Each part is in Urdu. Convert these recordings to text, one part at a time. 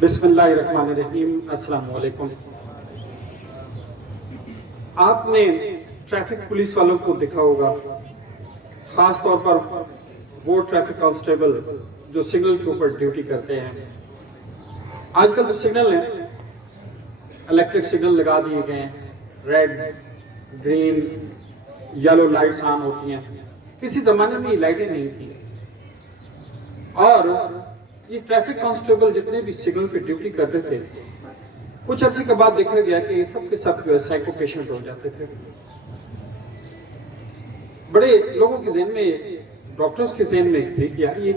بسم اللہ الرحمن الرحیم. السلام علیکم. آپ نے ٹریفک پولیس والوں کو دیکھا ہوگا، خاص طور پر وہ ٹریفک کانسٹیبل جو سگنل کے اوپر ڈیوٹی کرتے ہیں. آج کل جو سگنل ہیں الیکٹرک سگنل لگا دیے گئے ہیں، red, green, yellow lights on ہوتی ہیں. کسی زمانے میں یہ لائٹیں نہیں تھیں، اور یہ ٹریفک کانسٹیبل جتنے بھی سگنل پہ ڈیوٹی کرتے تھے، کچھ عرصے کے بعد دیکھا گیا کہ یہ سب کے سب جو ہے سائیکو پیشنٹ ہو جاتے تھے. بڑے لوگوں کے ذہن میں، ڈاکٹرز کے ذہن میں تھی کہ یار یہ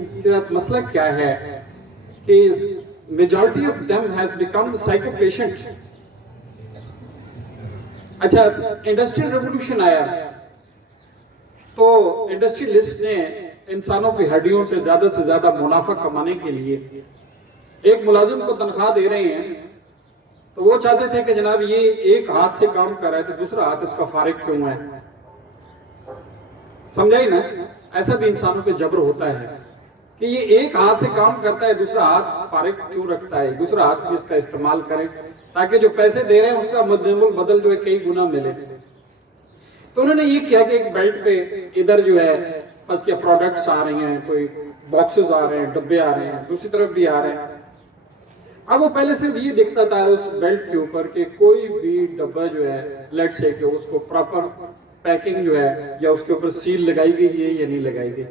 مسئلہ کیا ہے کہ majority of them has become psycho patient. اچھا، انڈسٹریل ریولوشن آیا تو انڈسٹریلسٹ نے انسانوں کی ہڈیوں سے زیادہ منافع کمانے کے لیے ایک ملازم کو تنخواہ دے رہے ہیں، تو وہ چاہتے تھے کہ جناب یہ ایک ہاتھ سے کام کر رہا ہے تو دوسرا ہاتھ اس کا فارغ کیوں ہے. سمجھائی نا؟ ایسا بھی انسانوں پہ جبر ہوتا ہے کہ یہ ایک ہاتھ سے کام کرتا ہے، دوسرا ہاتھ فارغ کیوں رکھتا ہے، دوسرا ہاتھ بھی اس کا استعمال کرے تاکہ جو پیسے دے رہے ہیں اس کا مدمل بدل جو ہے کئی گنا ملے. تو انہوں نے یہ کیا کہ ایک بیلٹ پہ ادھر جو ہے فرض کیا پروڈکٹس آ رہے ہیں، کوئی باکسز آ رہے ہیں، ڈبے آ رہے ہیں، دوسری طرف بھی آ رہے ہیں. اب وہ پہلے صرف یہ دیکھتا تھا اس بیلٹ کے اوپر کہ کوئی بھی ڈبہ جو ہے لیٹ سے کہ اس کو پراپر پیکنگ جو ہے یا اس کے اوپر سیل لگائی گئی ہے یا نہیں لگائی گئی.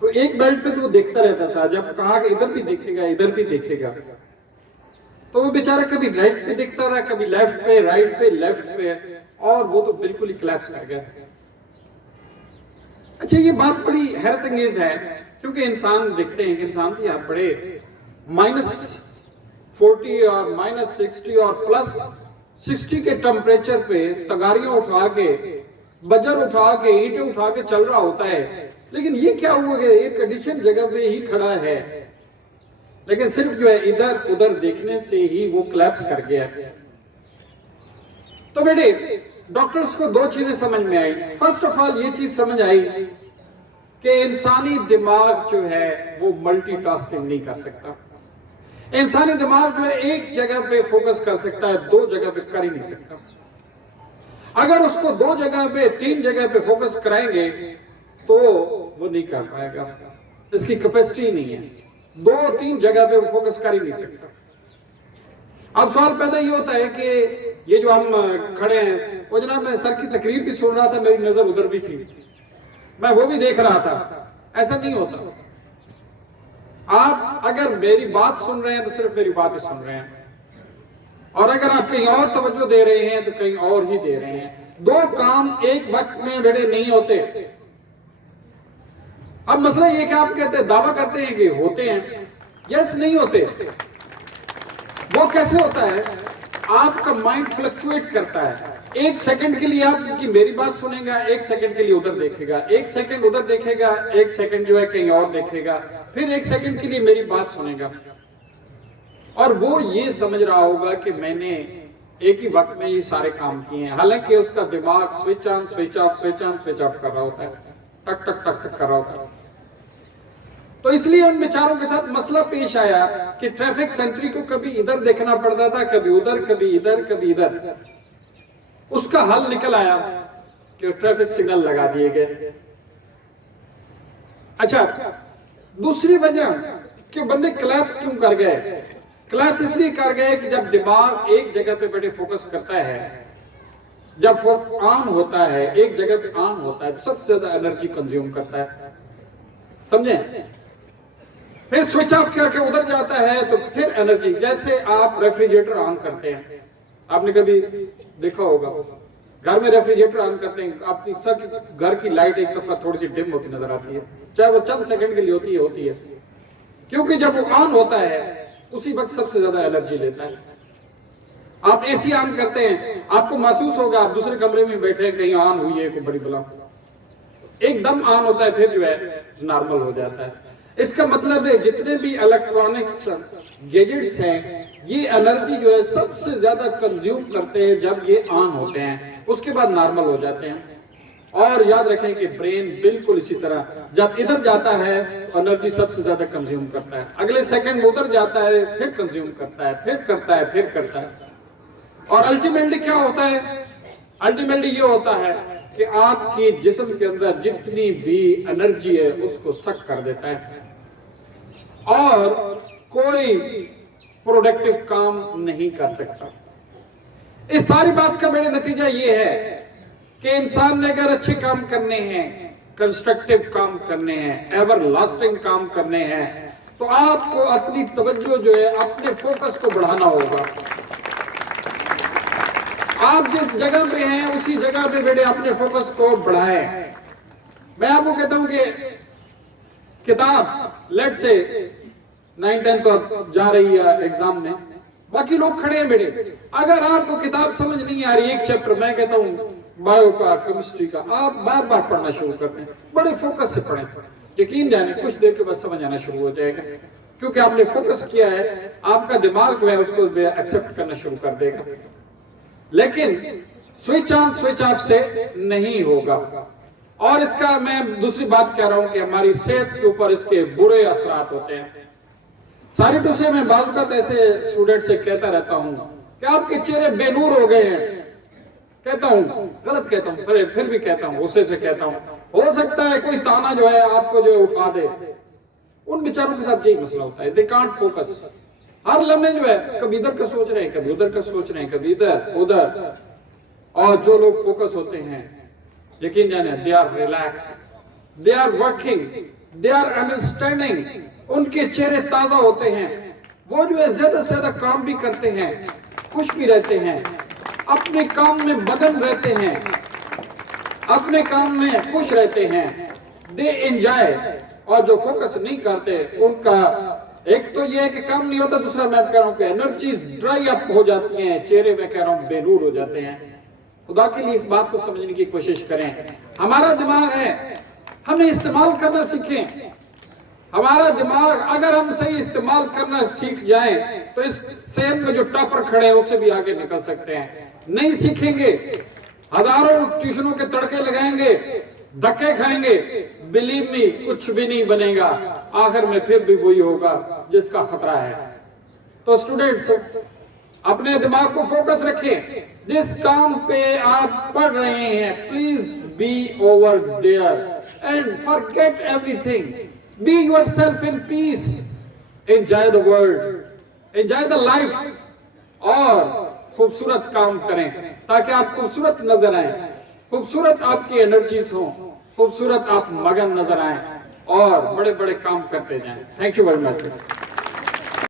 تو ایک بیلٹ پہ تو وہ دیکھتا رہتا تھا، جب کہا کہ ادھر بھی دیکھے گا ادھر بھی دیکھے گا، تو وہ بیچارہ کبھی رائٹ پہ دیکھتا تھا، کبھی لیفٹ پہ، رائٹ پہ، لیفٹ پہ، اور وہ تو بالکل ہی کلیپس کر گیا. اچھا، یہ بات بڑی حیرت انگیز ہے کیونکہ انسان دیکھتے ہیں کہ انسان کی آپ بڑے -40 اور -60 اور +60 کے ٹمپریچر پہ تگاریاں اٹھا کے، بجر اٹھا کے، اینٹیں اٹھا کے چل رہا ہوتا ہے. لیکن یہ کیا ہوا کہ ایئر کنڈیشن جگہ پہ ہی کھڑا ہے، لیکن صرف جو ہے ادھر ادھر دیکھنے سے ہی وہ کلیپس کر گیا. تو بیٹے ڈاکٹرز کو دو چیزیں سمجھ میں آئی. فرسٹ آف آل یہ چیز سمجھ آئی کہ انسانی دماغ جو ہے وہ ملٹی ٹاسکنگ نہیں کر سکتا. انسانی دماغ جو ہے ایک جگہ پہ فوکس کر سکتا ہے، دو جگہ پہ کر ہی نہیں سکتا. اگر اس کو دو جگہ پہ، تین جگہ پہ فوکس کرائیں گے تو وہ نہیں کر پائے گا، اس کی کیپیسٹی نہیں ہے. دو تین جگہ پہ وہ فوکس کر ہی نہیں سکتا. اب سوال پیدا یہ ہوتا ہے کہ یہ جو ہم کھڑے ہیں، وہ جناب میں سر کی تقریر بھی سن رہا تھا، میری نظر ادھر بھی تھی، میں وہ بھی دیکھ رہا تھا. ایسا نہیں ہوتا. آپ اگر میری بات سن رہے ہیں تو صرف میری بات ہی سن رہے ہیں، اور اگر آپ کہیں اور توجہ دے رہے ہیں تو کہیں اور ہی دے رہے ہیں. دو کام ایک وقت میں بڑے نہیں ہوتے. اب مسئلہ یہ کہ آپ کہتے ہیں، دعویٰ کرتے ہیں کہ ہوتے ہیں. یس، نہیں ہوتے. وہ کیسے ہوتا ہے؟ آپ کا مائنڈ فلکچویٹ کرتا ہے. ایک سیکنڈ کے لیے آپ کی میری بات سنیں گا، ایک سیکنڈ کے لیے ادھر دیکھے گا، ایک سیکنڈ ادھر دیکھے گا، ایک سیکنڈ جو ہے کہیں اور دیکھے گا، پھر ایک سیکنڈ کے لیے میری بات سنے گا. اور وہ یہ سمجھ رہا ہوگا کہ میں نے ایک ہی وقت میں یہ سارے کام کیے ہیں، حالانکہ اس کا دماغ switch on switch off, switch on switch off کر رہا ہوتا ہے، ٹک ٹک ٹک ٹک کر رہا ہوتا ہے. تو اس لیے ان بیچاروں کے ساتھ مسئلہ پیش آیا کہ ٹریفک سینٹری کو کبھی ادھر دیکھنا پڑتا تھا، کبھی ادھر، کبھی ادھر، کبھی ادھر. اس کا حل نکل آیا کہ ٹریفک سگنل لگا دیے گئے. اچھا، دوسری وجہ کہ بندے کلیپس کیوں کر گئے؟ کلیپس اس لیے کر گئے کہ جب دماغ ایک جگہ پہ بیٹھے فوکس کرتا ہے، جب آن ہوتا ہے، ایک جگہ پہ آن ہوتا ہے، سب سے زیادہ انرجی کنزیوم کرتا ہے. سمجھیں؟ پھر سوئچ آف کر کے ادھر جاتا ہے تو پھر انرجی. جیسے آپ ریفریجریٹر آن کرتے ہیں، آپ نے کبھی دیکھا ہوگا گھر میں ریفریجریٹر آن کرتے ہیں، آپ کی سب گھر کی لائٹ ایک دفعہ تھوڑی سی ڈم ہوتی نظر آتی ہے، چاہے وہ چند سیکنڈ کے لیے ہوتی ہے، کیونکہ جب وہ آن ہوتا ہے اسی وقت سب سے زیادہ انرجی لیتا ہے. آپ اے سی آن کرتے ہیں، آپ کو محسوس ہوگا آپ دوسرے کمرے میں بیٹھے ہیں، کہیں آن ہوئی ہے کوئی بڑی بلا، ایک دم آن ہوتا ہے، پھر جو ہے نارمل ہو جاتا ہے. اس کا مطلب ہے جتنے بھی الیکٹرانکس گیجٹس ہیں، یہ انرجی جو ہے سب سے زیادہ کنزیوم کرتے ہیں جب یہ آن ہوتے ہیں، اس کے بعد نارمل ہو جاتے ہیں. اور یاد رکھیں کہ برین بالکل اسی طرح جب ادھر جاتا ہے انرجی سب سے زیادہ کنزیوم کرتا ہے، اگلے سیکنڈ ادھر جاتا ہے پھر کنزیوم کرتا ہے، پھر کرتا ہے، پھر کرتا ہے، اور الٹیمیٹلی کیا ہوتا ہے؟ الٹیمیٹلی یہ ہوتا ہے کہ آپ کی جسم کے اندر جتنی بھی انرجی ہے اس کو سک کر دیتا ہے اور کوئی پروڈکٹیو کام نہیں کر سکتا۔ اس ساری بات کا میرے نتیجہ یہ ہے کہ انسان نے اگر اچھے کام کرنے ہیں، کنسٹرکٹیو کام کرنے ہیں، ایور لاسٹنگ کام کرنے ہیں، تو آپ کو اپنی توجہ جو ہے اپنے فوکس کو بڑھانا ہوگا۔ آپ جس جگہ پہ ہیں اسی جگہ پہ بیٹے اپنے فوکس کو بڑھائیں۔ میں آپ کو کہتا ہوں کہ کتاب لیٹ سے 9-10 جا رہی ہے ایگزام میں، باقی لوگ کھڑے ہیں بیٹے، اگر آپ کو کتاب سمجھ نہیں آ رہی، ایک چیپٹر میں کہتا ہوں بایو کا، کیمسٹری کا، آپ بار بار پڑھنا شروع کر دیں، بڑے فوکس سے پڑھیں، یقین جانیں کچھ دیر کے بعد سمجھ آنا شروع ہو جائے گا، کیونکہ آپ نے فوکس کیا ہے، آپ کا دماغ جو ہے اس کو ایکسپٹ کرنا شروع کر دے گا۔ لیکن سوئچ آن سوئچ آف سے نہیں ہوگا، اور اس کا میں دوسری بات کہہ رہا ہوں کہ ہماری صحت کے اوپر اس کے برے اثرات ہوتے ہیں۔ ساری ٹوسے میں بعض اوقات ایسے اسٹوڈنٹ سے کہتا رہتا ہوں کہ آپ کے چہرے بے نور ہو گئے ہیں، کہتا ہوں، غلط کہتا ہوں، پھر بھی کہتا ہوں، غصے سے کہتا ہوں، ہو سکتا ہے کوئی تانا جو ہے آپ کو جو اٹھا دے، ان بیچاروں کے ساتھ یہی مسئلہ ہوتا ہے، they can't focus، ہر لمحے جو ہے کبھی ادھر کا سوچ رہے ہیں، کبھی ادھر کا سوچ رہے ہیں، کبھی ادھر، اور جو لوگ فوکس ہوتے ہیں یقین جانے they are relaxed, they are working, they are understanding، ان کے چہرے تازہ ہوتے ہیں، وہ جو ہے زیادہ سے زیادہ کام بھی کرتے ہیں، خوش بھی رہتے ہیں، اپنے کام میں مگن رہتے ہیں، اپنے کام میں خوش رہتے ہیں، they enjoy، اور جو فوکس نہیں کرتے ان کا ایک تو یہ ہے کہ کام نہیں ہوتا، دوسرا میں کہہ رہا ہوں کہ انرجیز ڈرائی اپ ہو جاتی ہیں، چہرے میں کہہ رہا ہوں بے نور ہو جاتے ہیں۔ خدا کے لیے اس بات کو سمجھنے کی کوشش کریں، ہمارا دماغ ہے، ہمیں استعمال کرنا سیکھیں۔ ہمارا دماغ اگر ہم صحیح استعمال کرنا سیکھ جائیں تو اس صحت میں جو ٹاپر کھڑے ہیں اس سے بھی آگے نکل سکتے ہیں۔ نہیں سیکھیں گے، ہزاروں ٹیوشنوں کے تڑکے لگائیں گے، دھکے کھائیں گے، بلیو می کچھ بھی نہیں بنے گا، آخر میں پھر بھی وہی ہوگا جس کا خطرہ ہے۔ تو سٹوڈنٹس اپنے دماغ کو فوکس رکھیں، جس کام پہ آپ پڑھ رہے ہیں please be over there and forget everything, be yourself in peace, enjoy the world, enjoy the life، اور خوبصورت کام کریں تاکہ آپ خوبصورت نظر آئیں، خوبصورت آپ کی انرجیز ہوں، خوبصورت آپ مگن نظر آئیں اور بڑے بڑے کام کرتے جائیں۔ Thank you very much.